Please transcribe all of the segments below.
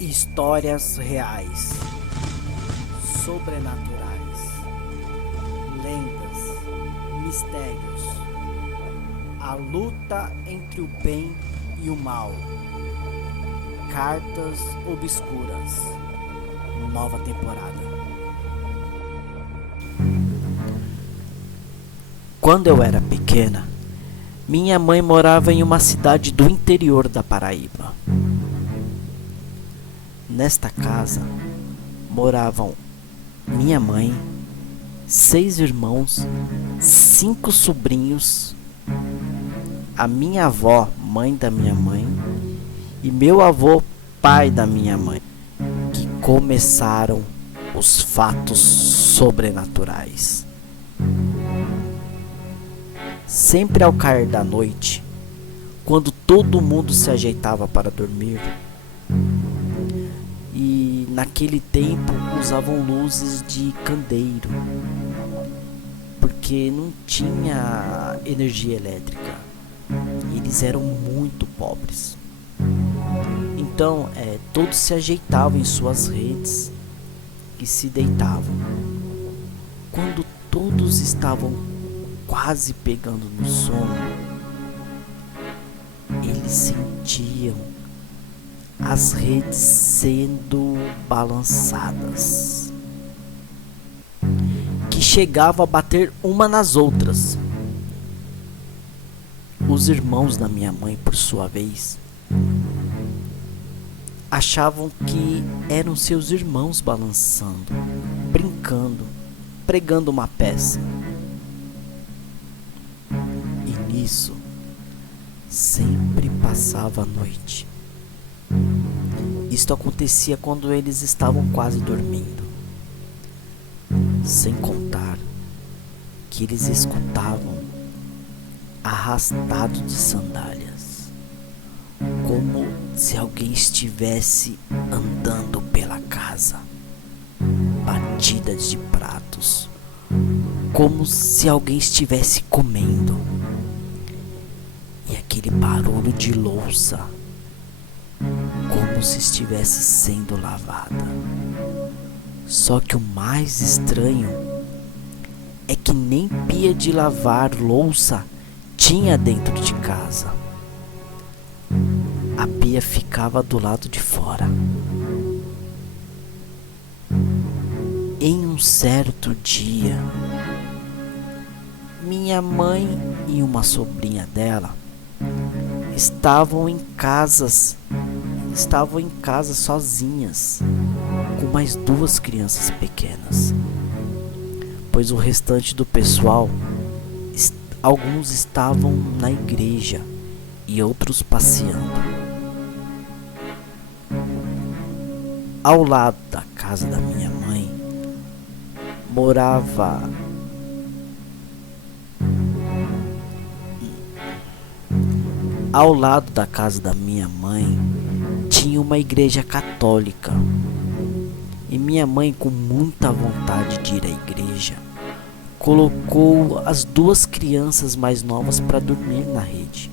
Histórias reais, sobrenaturais, lendas, mistérios, a luta entre o bem e o mal, cartas obscuras, nova temporada. Quando eu era pequena, minha mãe morava em uma cidade do interior da Paraíba. Nesta casa moravam minha mãe, 6 irmãos, 5 sobrinhos, a minha avó, mãe da minha mãe, e meu avô, pai da minha mãe, que começaram os fatos sobrenaturais. Sempre ao cair da noite, quando todo mundo se ajeitava para dormir, e naquele tempo usavam luzes de candeeiro, porque não tinha energia elétrica. Eles eram muito pobres. Então, todos se ajeitavam em suas redes e se deitavam. Quando todos estavam quase pegando no sono, eles sentiam as redes sendo balançadas, que chegavam a bater uma nas outras. Os irmãos da minha mãe, por sua vez, achavam que eram seus irmãos balançando, brincando, pregando uma peça. E nisso sempre passava a noite. Isto acontecia quando eles estavam quase dormindo. Sem contar que eles escutavam arrastado de sandálias, como se alguém estivesse andando pela casa, batidas de pratos, como se alguém estivesse comendo, e aquele barulho de louça, como se estivesse sendo lavada. Só que o mais estranho é que nem pia de lavar louça tinha dentro de casa. A pia ficava do lado de fora. Em um certo dia, minha mãe e uma sobrinha dela estavam em casa sozinhas, com mais 2 crianças pequenas, pois o restante do pessoal, alguns estavam na igreja e outros passeando. Ao lado da casa da minha mãe morava Ao lado da casa da minha mãe tinha uma igreja católica. E minha mãe, com muita vontade de ir à igreja, colocou as 2 crianças mais novas para dormir na rede.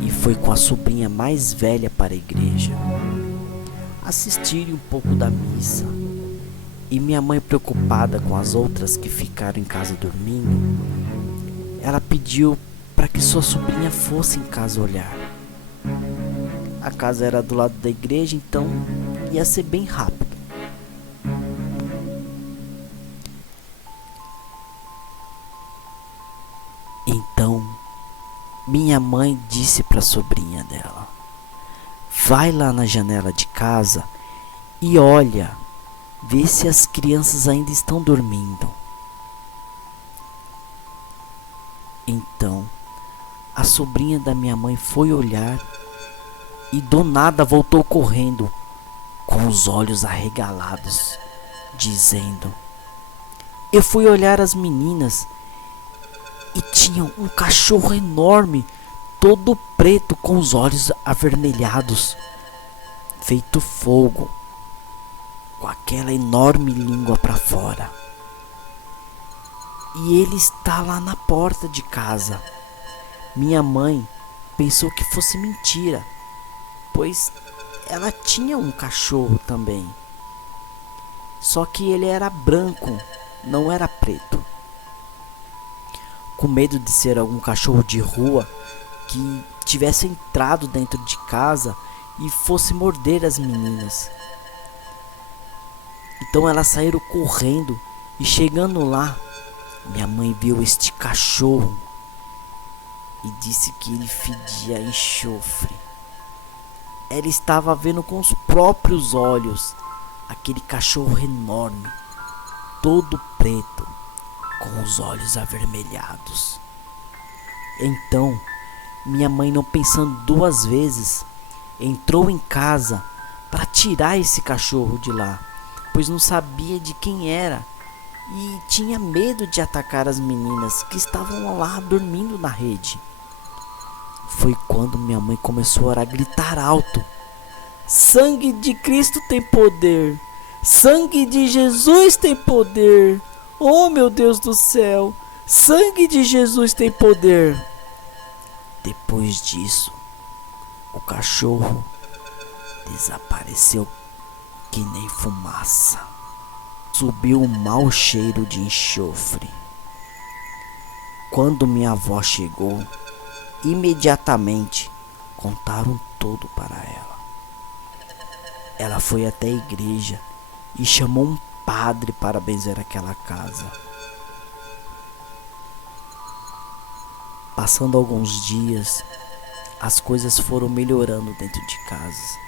E foi com a sobrinha mais velha para a igreja, assistir um pouco da missa. E minha mãe, preocupada com as outras que ficaram em casa dormindo, ela pediu para que sua sobrinha fosse em casa olhar. A casa era do lado da igreja, então ia ser bem rápido. Então, minha mãe disse para a sobrinha dela: vai lá na janela de casa e olha, vê se as crianças ainda estão dormindo. Então, a sobrinha da minha mãe foi olhar e do nada voltou correndo, com os olhos arregalados, dizendo: eu fui olhar as meninas e tinham um cachorro enorme, todo preto, com os olhos avermelhados, feito fogo, com aquela enorme língua para fora. E ele está lá na porta de casa. Minha mãe pensou que fosse mentira, pois ela tinha um cachorro também. Só que ele era branco, não era preto. Com medo de ser algum cachorro de rua que tivesse entrado dentro de casa e fosse morder as meninas. Então elas saíram correndo e chegando lá, minha mãe viu este cachorro e disse que ele fedia a enxofre. Ela estava vendo com os próprios olhos aquele cachorro enorme, todo preto, com os olhos avermelhados. Então, minha mãe, não pensando duas vezes, entrou em casa para tirar esse cachorro de lá, pois não sabia de quem era e tinha medo de atacar as meninas que estavam lá dormindo na rede. Foi quando minha mãe começou a gritar alto: sangue de Cristo tem poder! Sangue de Jesus tem poder! Oh, meu Deus do céu! Sangue de Jesus tem poder! Depois disso, o cachorro desapareceu que nem fumaça. Subiu um mau cheiro de enxofre. Quando minha avó chegou, imediatamente contaram tudo para ela. Ela foi até a igreja e chamou um padre para benzer aquela casa. Passando alguns dias, as coisas foram melhorando dentro de casa.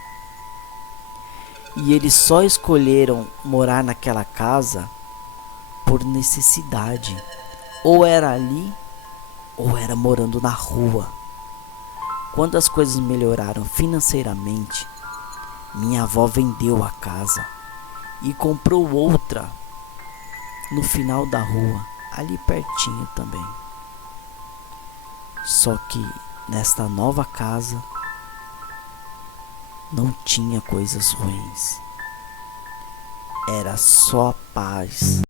E eles só escolheram morar naquela casa por necessidade. Ou era ali, ou era morando na rua. Quando as coisas melhoraram financeiramente, minha avó vendeu a casa e comprou outra no final da rua, ali pertinho também. Só que nesta nova casa não tinha coisas ruins. Era só paz.